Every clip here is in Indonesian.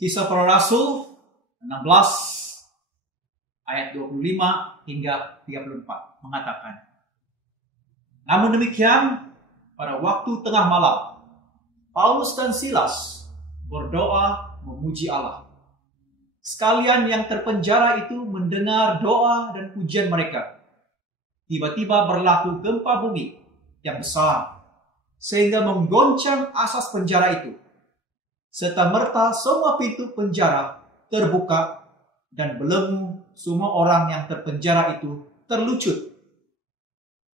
Kisah Para Rasul 16 ayat 25 hingga 34 mengatakan, namun demikian, pada waktu tengah malam, Paulus dan Silas berdoa memuji Allah. Sekalian yang terpenjara itu mendengar doa dan pujian mereka. Tiba-tiba berlaku gempa bumi yang besar, sehingga menggoncang asas penjara itu. Serta-merta semua pintu penjara terbuka dan belenggu semua orang yang terpenjara itu terlucut.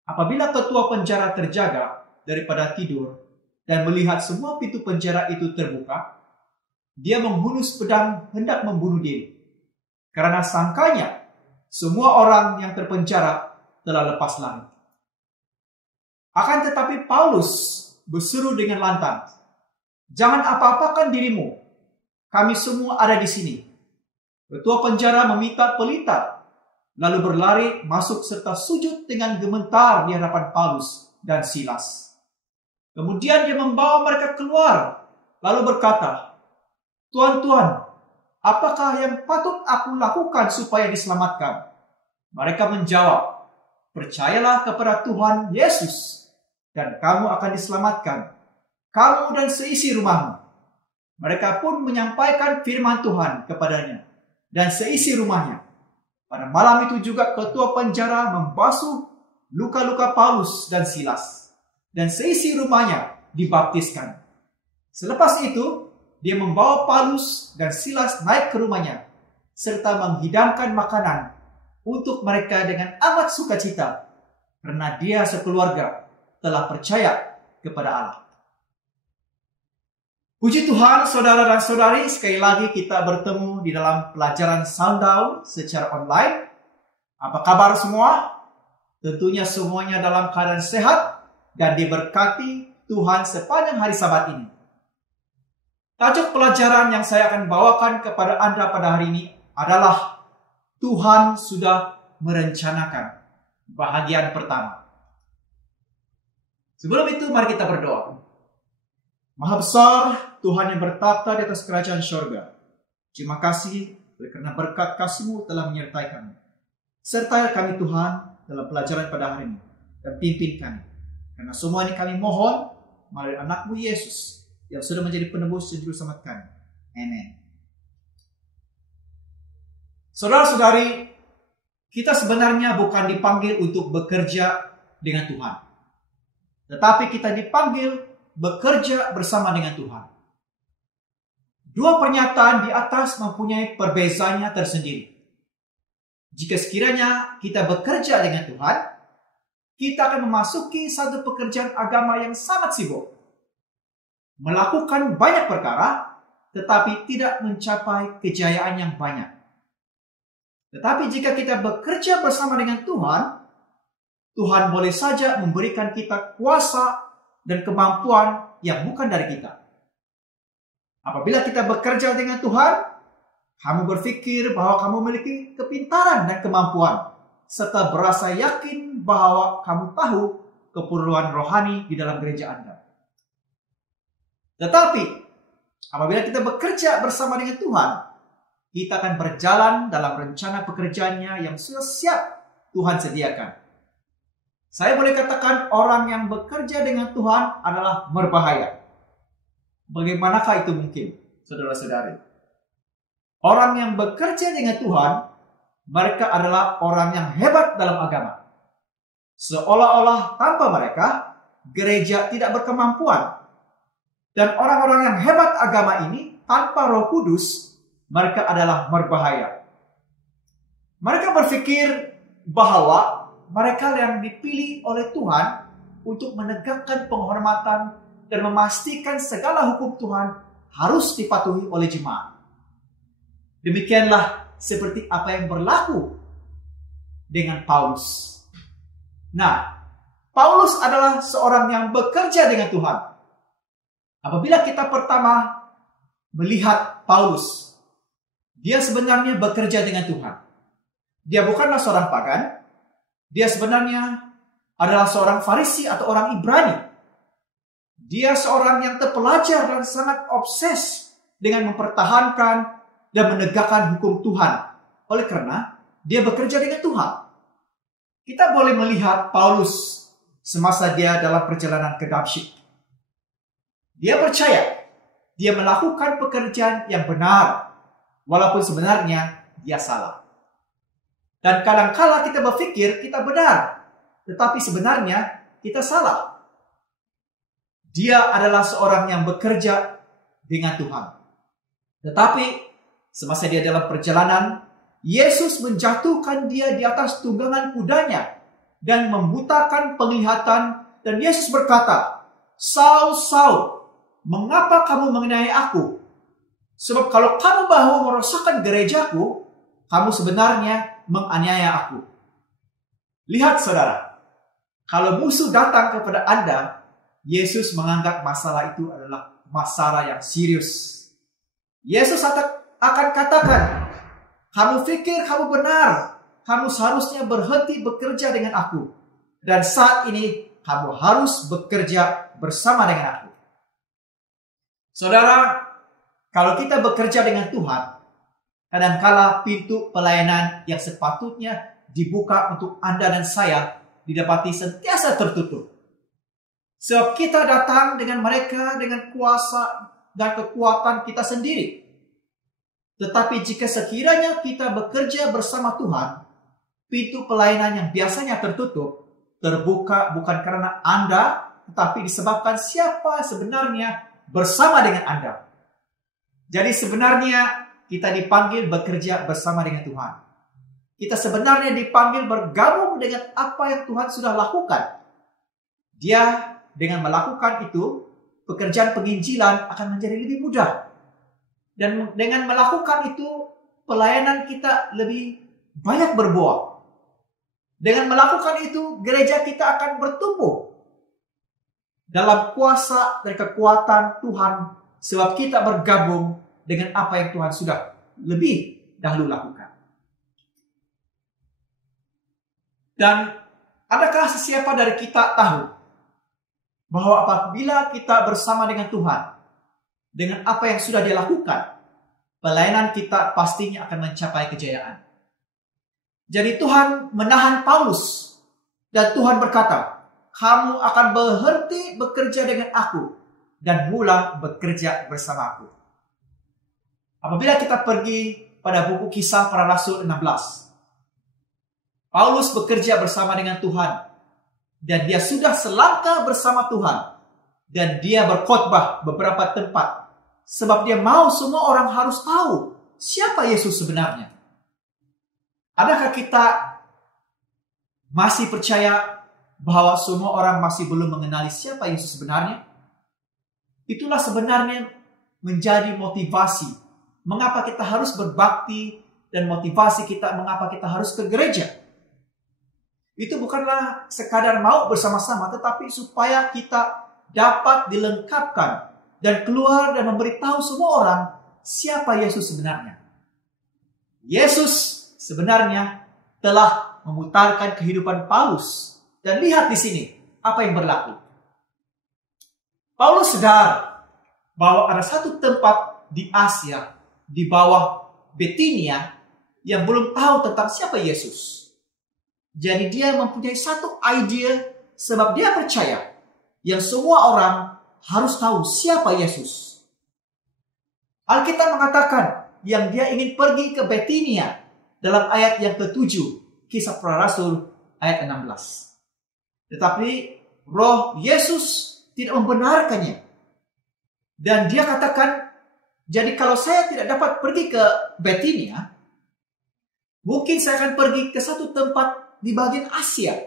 Apabila ketua penjara terjaga daripada tidur dan melihat semua pintu penjara itu terbuka, dia menghunus pedang hendak membunuh diri. Karena sangkanya semua orang yang terpenjara telah lepas lari. Akan tetapi Paulus berseru dengan lantang, "Jangan apa-apakan dirimu. Kami semua ada di sini." Ketua penjara meminta pelita, lalu berlari masuk serta sujud dengan gemetar di hadapan Paulus dan Silas. Kemudian dia membawa mereka keluar, lalu berkata, "Tuan-tuan, apakah yang patut aku lakukan supaya diselamatkan?" Mereka menjawab, "Percayalah kepada Tuhan Yesus, dan kamu akan diselamatkan, kamu dan seisi rumahmu." Mereka pun menyampaikan firman Tuhan kepadanya dan seisi rumahnya. Pada malam itu juga ketua penjara membasuh luka-luka Paulus dan Silas, dan seisi rumahnya dibaptiskan. Selepas itu, dia membawa Paulus dan Silas naik ke rumahnya, serta menghidangkan makanan untuk mereka dengan amat sukacita, karena dia sekeluarga telah percaya kepada Allah. Puji Tuhan, saudara dan saudari, sekali lagi kita bertemu di dalam pelajaran Sundown secara online. Apa kabar semua? Tentunya semuanya dalam keadaan sehat dan diberkati Tuhan sepanjang hari Sabat ini. Tajuk pelajaran yang saya akan bawakan kepada Anda pada hari ini adalah Tuhan sudah merencanakan, bahagian pertama. Sebelum itu, mari kita berdoa. Maha besar Tuhan yang bertata di atas kerajaan syurga, terima kasih karena berkat kasih-Mu telah menyertai kami. Sertai kami Tuhan dalam pelajaran pada hari ini, dan pimpin kami. Karena semua ini kami mohon melalui anak-Mu Yesus yang sudah menjadi penebus dan juru selamat kami. Amin. Saudara-saudari, kita sebenarnya bukan dipanggil untuk bekerja dengan Tuhan, tetapi kita dipanggil bekerja bersama dengan Tuhan. Dua pernyataan di atas mempunyai perbezaannya tersendiri. Jika sekiranya kita bekerja dengan Tuhan, kita akan memasuki satu pekerjaan agama yang sangat sibuk, melakukan banyak perkara, tetapi tidak mencapai kejayaan yang banyak. Tetapi jika kita bekerja bersama dengan Tuhan, Tuhan boleh saja memberikan kita kuasa dan kemampuan yang bukan dari kita. Apabila kita bekerja dengan Tuhan, kamu berpikir bahwa kamu memiliki kepintaran dan kemampuan, serta berasa yakin bahwa kamu tahu keperluan rohani di dalam gereja Anda. Tetapi, apabila kita bekerja bersama dengan Tuhan, kita akan berjalan dalam rencana pekerjaannya yang sudah siap Tuhan sediakan. Saya boleh katakan orang yang bekerja dengan Tuhan adalah berbahaya. Bagaimanakah itu mungkin, saudara-saudari? Orang yang bekerja dengan Tuhan, mereka adalah orang yang hebat dalam agama. Seolah-olah tanpa mereka, gereja tidak berkemampuan. Dan orang-orang yang hebat agama ini, tanpa Roh Kudus, mereka adalah berbahaya. Mereka berpikir bahwa mereka yang dipilih oleh Tuhan untuk menegakkan penghormatan dan memastikan segala hukum Tuhan harus dipatuhi oleh jemaat. Demikianlah seperti apa yang berlaku dengan Paulus. Nah, Paulus adalah seorang yang bekerja dengan Tuhan. Apabila kita pertama melihat Paulus, dia sebenarnya bekerja dengan Tuhan. Dia bukanlah seorang pagan. Dia sebenarnya adalah seorang Farisi atau orang Ibrani. Dia seorang yang terpelajar dan sangat obses dengan mempertahankan dan menegakkan hukum Tuhan. Oleh karena dia bekerja dengan Tuhan. Kita boleh melihat Paulus semasa dia dalam perjalanan ke Damsyik. Dia percaya dia melakukan pekerjaan yang benar, walaupun sebenarnya dia salah. Dan kadang-kala kita berpikir kita benar, tetapi sebenarnya kita salah. Dia adalah seorang yang bekerja dengan Tuhan. Tetapi semasa dia dalam perjalanan, Yesus menjatuhkan dia di atas tunggangan kudanya dan membutakan penglihatan, dan Yesus berkata, "Saul, Saul, mengapa kamu mengenai aku? Sebab kalau kamu mau merosakkan gerejaku, kamu sebenarnya menganiaya aku." Lihat saudara, kalau musuh datang kepada Anda, Yesus menganggap masalah itu adalah masalah yang serius. Yesus akan katakan, "Kamu pikir kamu benar, kamu seharusnya berhenti bekerja dengan aku. Dan saat ini kamu harus bekerja bersama dengan aku." Saudara, kalau kita bekerja dengan Tuhan, kadangkala pintu pelayanan yang sepatutnya dibuka untuk Anda dan saya didapati sentiasa tertutup. Sebab kita datang dengan mereka dengan kuasa dan kekuatan kita sendiri. Tetapi jika sekiranya kita bekerja bersama Tuhan, pintu pelayanan yang biasanya tertutup, terbuka bukan karena Anda, tetapi disebabkan siapa sebenarnya bersama dengan Anda. Jadi sebenarnya kita dipanggil bekerja bersama dengan Tuhan. Kita sebenarnya dipanggil bergabung dengan apa yang Tuhan sudah lakukan. Dia dengan melakukan itu, pekerjaan penginjilan akan menjadi lebih mudah. Dan dengan melakukan itu, pelayanan kita lebih banyak berbuah. Dengan melakukan itu, gereja kita akan bertumbuh dalam kuasa dan kekuatan Tuhan, sebab kita bergabung dengan apa yang Tuhan sudah lebih dahulu lakukan. Dan adakah sesiapa dari kita tahu bahwa apabila kita bersama dengan Tuhan, dengan apa yang sudah dia lakukan, pelayanan kita pastinya akan mencapai kejayaan. Jadi Tuhan menahan Paulus, dan Tuhan berkata, "Kamu akan berhenti bekerja dengan aku dan mula bekerja bersama aku." Apabila kita pergi pada buku Kisah Para Rasul 16, Paulus bekerja bersama dengan Tuhan, dan dia sudah selangkah bersama Tuhan, dan dia berkhotbah beberapa tempat, sebab dia mau semua orang harus tahu siapa Yesus sebenarnya. Adakah kita masih percaya bahwa semua orang masih belum mengenali siapa Yesus sebenarnya? Itulah sebenarnya menjadi motivasi mengapa kita harus berbakti, dan motivasi kita mengapa kita harus ke gereja. Itu bukanlah sekadar mau bersama-sama, tetapi supaya kita dapat dilengkapkan dan keluar dan memberitahu semua orang siapa Yesus sebenarnya. Yesus sebenarnya telah memutarkan kehidupan Paulus. Dan lihat di sini apa yang berlaku. Paulus sadar bahwa ada satu tempat di Asia, di bawah Betinia, yang belum tahu tentang siapa Yesus. Jadi dia mempunyai satu ide, sebab dia percaya yang semua orang harus tahu siapa Yesus. Alkitab mengatakan yang dia ingin pergi ke Betinia dalam ayat yang ke-7, Kisah Para Rasul ayat 16. Tetapi Roh Yesus tidak membenarkannya. Dan dia katakan, jadi kalau saya tidak dapat pergi ke Betinia, mungkin saya akan pergi ke satu tempat di bagian Asia.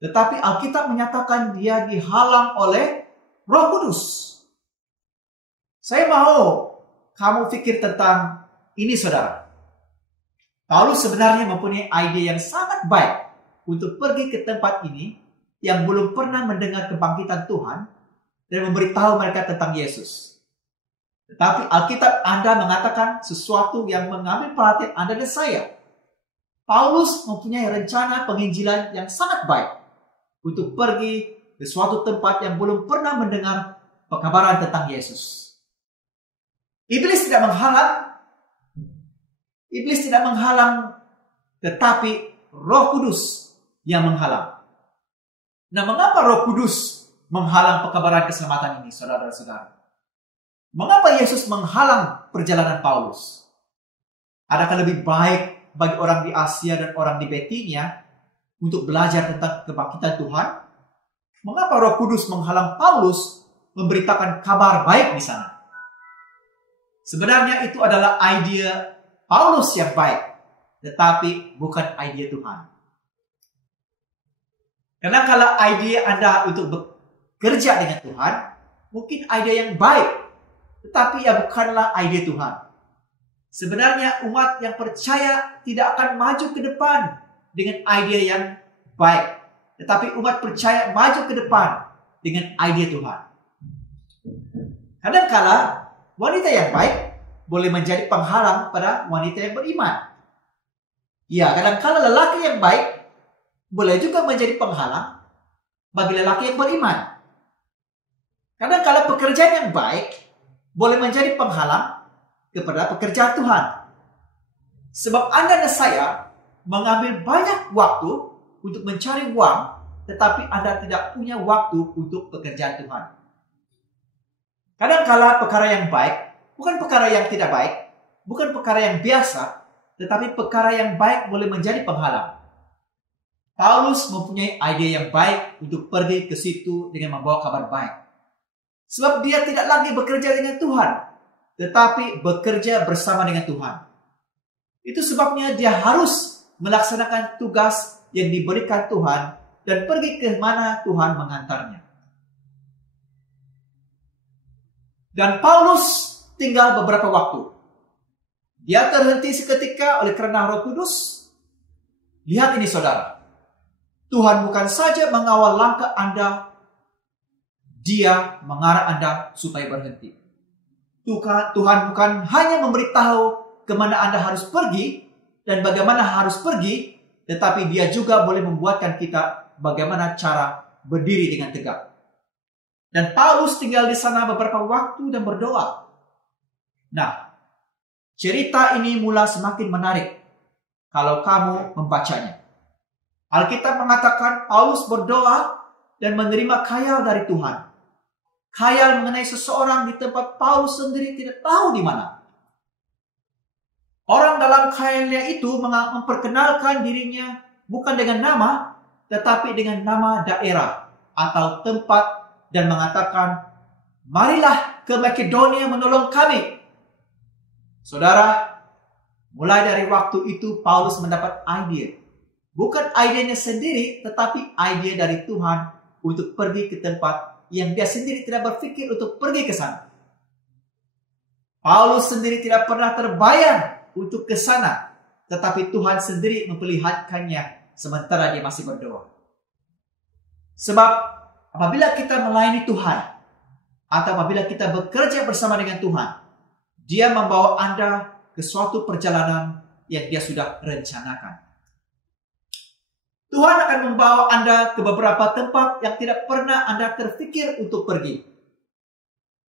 Tetapi Alkitab menyatakan dia dihalang oleh Roh Kudus. Saya mau kamu pikir tentang ini, saudara. Paulus sebenarnya mempunyai ide yang sangat baik untuk pergi ke tempat ini yang belum pernah mendengar kebangkitan Tuhan dan memberitahu mereka tentang Yesus. Tetapi Alkitab Anda mengatakan sesuatu yang mengambil perhatian Anda dan saya. Paulus mempunyai rencana penginjilan yang sangat baik untuk pergi ke suatu tempat yang belum pernah mendengar pekabaran tentang Yesus. Iblis tidak menghalang. Iblis tidak menghalang, tetapi Roh Kudus yang menghalang. Nah, mengapa Roh Kudus menghalang pekabaran keselamatan ini, saudara-saudara? Mengapa Yesus menghalang perjalanan Paulus? Adakah lebih baik bagi orang di Asia dan orang di Betinia untuk belajar tentang kebangkitan Tuhan? Mengapa Roh Kudus menghalang Paulus memberitakan kabar baik di sana? Sebenarnya itu adalah ide Paulus yang baik, tetapi bukan ide Tuhan. Karena kalau ide Anda untuk bekerja dengan Tuhan, mungkin ide yang baik, tetapi ya bukanlah ide Tuhan. Sebenarnya umat yang percaya tidak akan maju ke depan dengan ide yang baik, tetapi umat percaya maju ke depan dengan ide Tuhan. Kadang-kala wanita yang baik boleh menjadi penghalang pada wanita yang beriman. Ya, kadang-kala lelaki yang baik boleh juga menjadi penghalang bagi lelaki yang beriman. Kadang-kala pekerjaan yang baik boleh menjadi penghalang kepada pekerjaan Tuhan. Sebab Anda dan saya mengambil banyak waktu untuk mencari uang, tetapi Anda tidak punya waktu untuk pekerjaan Tuhan. Kadang-kala perkara yang baik bukan perkara yang tidak baik, bukan perkara yang biasa, tetapi perkara yang baik boleh menjadi penghalang. Paulus mempunyai ide yang baik untuk pergi ke situ dengan membawa kabar baik. Sebab dia tidak lagi bekerja dengan Tuhan, tetapi bekerja bersama dengan Tuhan. Itu sebabnya dia harus melaksanakan tugas yang diberikan Tuhan dan pergi ke mana Tuhan mengantarnya. Dan Paulus tinggal beberapa waktu. Dia terhenti seketika oleh karena Roh Kudus. Lihat ini saudara. Tuhan bukan saja mengawal langkah Anda, Dia mengarah Anda supaya berhenti. Tuhan bukan hanya memberitahu kemana Anda harus pergi dan bagaimana harus pergi, tetapi Dia juga boleh membuatkan kita bagaimana cara berdiri dengan tegak. Dan Paulus tinggal di sana beberapa waktu dan berdoa. Nah, cerita ini mula semakin menarik kalau kamu membacanya. Alkitab mengatakan Paulus berdoa dan menerima khayal dari Tuhan. Khayal mengenai seseorang di tempat Paulus sendiri tidak tahu di mana. Orang dalam khayalnya itu memperkenalkan dirinya bukan dengan nama, tetapi dengan nama daerah atau tempat dan mengatakan, marilah ke Makedonia menolong kami. Saudara, mulai dari waktu itu Paulus mendapat ide. Bukan idenya sendiri, tetapi ide dari Tuhan untuk pergi ke tempat yang dia sendiri tidak berpikir untuk pergi ke sana. Paulus sendiri tidak pernah terbayang untuk ke sana, tetapi Tuhan sendiri memperlihatkannya sementara dia masih berdoa. Sebab apabila kita melayani Tuhan, atau apabila kita bekerja bersama dengan Tuhan, Dia membawa Anda ke suatu perjalanan yang Dia sudah rencanakan. Tuhan akan membawa Anda ke beberapa tempat yang tidak pernah Anda terfikir untuk pergi.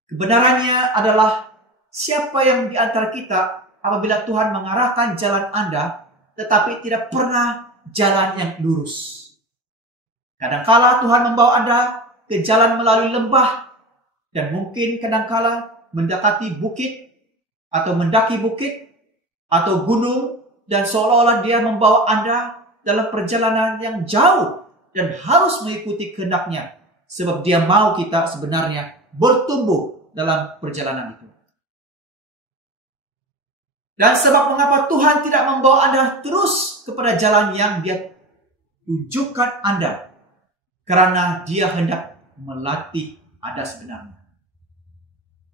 Kebenarannya adalah siapa yang di antara kita apabila Tuhan mengarahkan jalan Anda, tetapi tidak pernah jalan yang lurus. Kadangkala Tuhan membawa Anda ke jalan melalui lembah, dan mungkin kadangkala mendekati bukit, atau mendaki bukit, atau gunung, dan seolah-olah Dia membawa Anda dalam perjalanan yang jauh dan harus mengikuti kehendak-Nya, sebab Dia mau kita sebenarnya bertumbuh dalam perjalanan itu. Dan sebab mengapa Tuhan tidak membawa Anda terus kepada jalan yang Dia tunjukkan Anda, karena Dia hendak melatih Anda sebenarnya.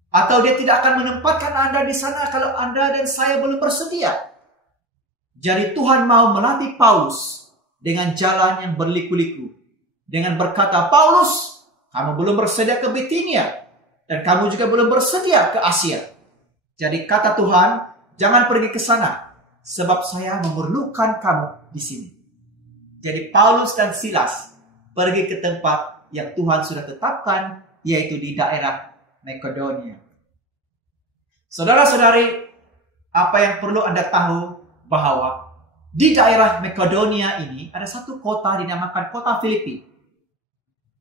Atau Dia tidak akan menempatkan Anda di sana kalau Anda dan saya belum bersedia. Jadi Tuhan mau melatih Paulus dengan jalan yang berliku-liku. Dengan berkata, Paulus, kamu belum bersedia ke Bitinia. Dan kamu juga belum bersedia ke Asia. Jadi kata Tuhan, jangan pergi ke sana. Sebab saya memerlukan kamu di sini. Jadi Paulus dan Silas pergi ke tempat yang Tuhan sudah tetapkan, yaitu di daerah Makedonia. Saudara-saudari, apa yang perlu Anda tahu bahwa di daerah Makedonia ini ada satu kota dinamakan kota Filipi.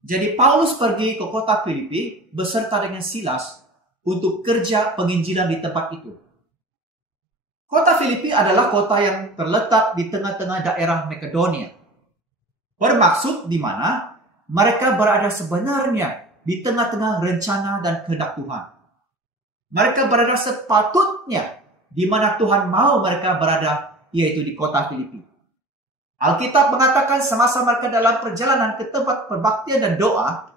Jadi Paulus pergi ke kota Filipi beserta dengan Silas untuk kerja penginjilan di tempat itu. Kota Filipi adalah kota yang terletak di tengah-tengah daerah Makedonia. Bermaksud di mana mereka berada sebenarnya di tengah-tengah rencana dan kehendak Tuhan. Mereka berada sepatutnya di mana Tuhan mau mereka berada, yaitu di kota Filipi. Alkitab mengatakan semasa mereka dalam perjalanan ke tempat perbaktian dan doa,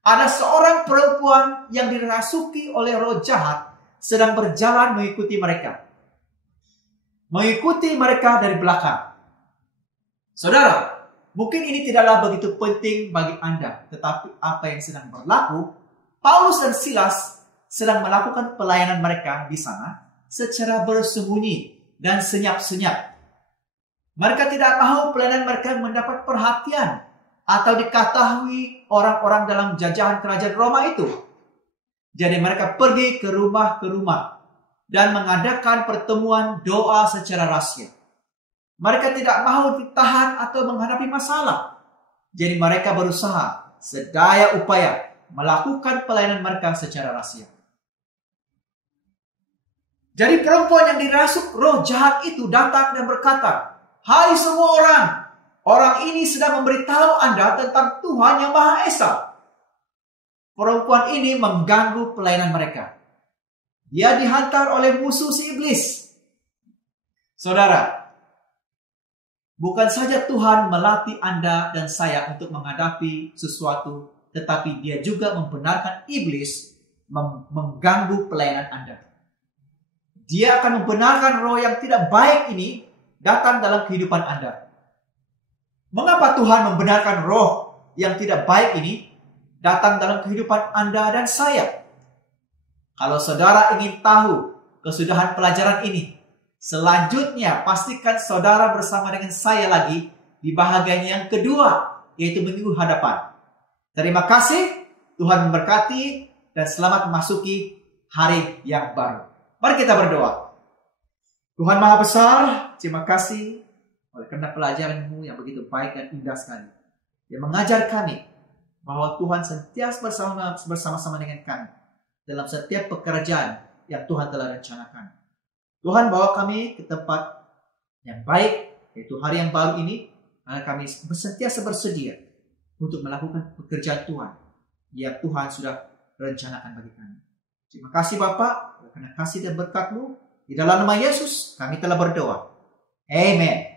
ada seorang perempuan yang dirasuki oleh roh jahat sedang berjalan mengikuti mereka. Mengikuti mereka dari belakang. Saudara, mungkin ini tidaklah begitu penting bagi Anda, tetapi apa yang sedang berlaku, Paulus dan Silas sedang melakukan pelayanan mereka di sana secara bersembunyi dan senyap-senyap. Mereka tidak mahu pelayanan mereka mendapat perhatian atau diketahui orang-orang dalam jajahan kerajaan Roma itu. Jadi mereka pergi ke rumah dan mengadakan pertemuan doa secara rahasia. Mereka tidak mahu ditahan atau menghadapi masalah. Jadi mereka berusaha sedaya upaya melakukan pelayanan mereka secara rahasia. Jadi perempuan yang dirasuk roh jahat itu datang dan berkata, "Hai semua orang ini sedang memberitahu Anda tentang Tuhan yang Maha Esa." Perempuan ini mengganggu pelayanan mereka. Dia dihantar oleh musuh si iblis. Saudara, bukan saja Tuhan melatih Anda dan saya untuk menghadapi sesuatu, tetapi Dia juga membenarkan iblis mengganggu pelayanan Anda. Dia akan membenarkan roh yang tidak baik ini datang dalam kehidupan Anda. Mengapa Tuhan membenarkan roh yang tidak baik ini datang dalam kehidupan Anda dan saya? Kalau saudara ingin tahu kesudahan pelajaran ini, selanjutnya pastikan saudara bersama dengan saya lagi di bahagian yang kedua, yaitu minggu hadapan. Terima kasih, Tuhan memberkati, dan selamat memasuki hari yang baru. Mari kita berdoa. Tuhan Maha Besar, terima kasih oleh karena pelajaran-Mu yang begitu baik dan indah sekali. Yang mengajar kami bahwa Tuhan sentiasa bersama-sama dengan kami dalam setiap pekerjaan yang Tuhan telah rencanakan. Tuhan bawa kami ke tempat yang baik, yaitu hari yang baru ini, karena kami sentiasa bersedia untuk melakukan pekerjaan Tuhan yang Tuhan sudah rencanakan bagi kami. Terima kasih Bapa, karena kasih dan berkat-Mu. Di dalam nama Yesus kami telah berdoa. Amen.